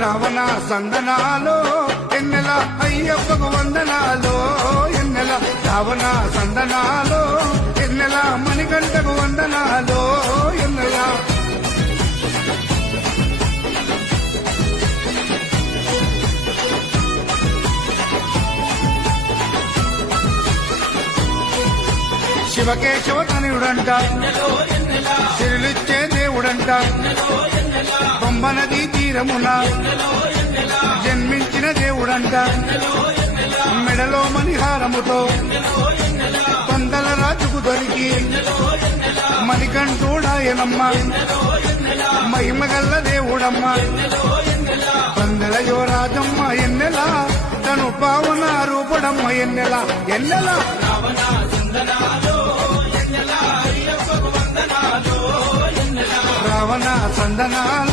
రావణ సందనాలో ఎన్నెల అయ్యప్పకు వందనాలో ఎన్నెల రావణ సందనాలో ఎన్నెల మణికంఠకు వందనాలో ఎన్నెల శివకేశవ తనయుడంట సిరులిచ్చే దేవుడంట పంబ నదీ తీరమున జన్మించిన దేవుడంట మెడలో మణిహారముతో పందల రాజుకు దొరికి మణికంఠుడాయనమ్మ మహిమగల్ల దేవుడమ్మ పందల యువరాజమ్మ ఎన్నెల తను పావన రూపుడమ్మ ఎన్నెల ఎన్నెల రావణ సందనాలు